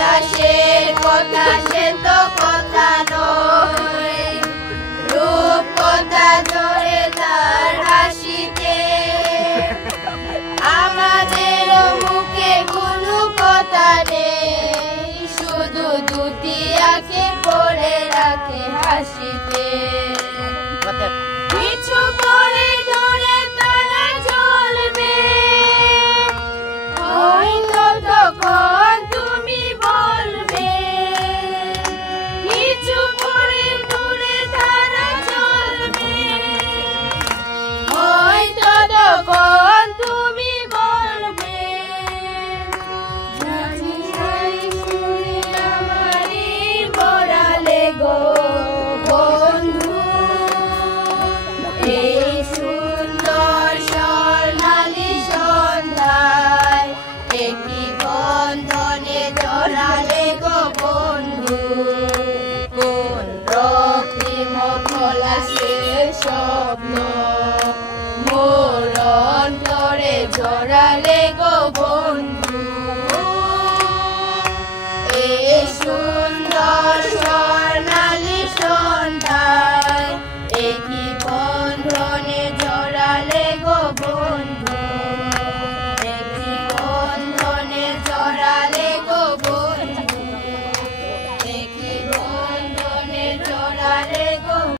দাসের কথা সে তো কথা নয়, রূপ কথা জোরে তার হাসিতে, আমাদের মুখে কোনো কথা নেই, শুধু দুটি আঁখে পড়ে রাখে হাসিতে। কিছু করে ধরে তারা চলবে, হয়তো তখন তুমি বলবে, কিছু করে দূরে তারা চলবে, হয়তো তখন তুমি বলবে, জানি নাই শুনে আমারই বড়ালে গো বন্ধু, এই সুন্দর স্বর্ণালী সন্ধ্যায় একটি বন্ধনে জড়ালে গো বন্ধু, কোন রক্তিম পলাশের স্বপ্ন মোর অন্তরে জড়ালে গো বন্ধু, এই সুন্দর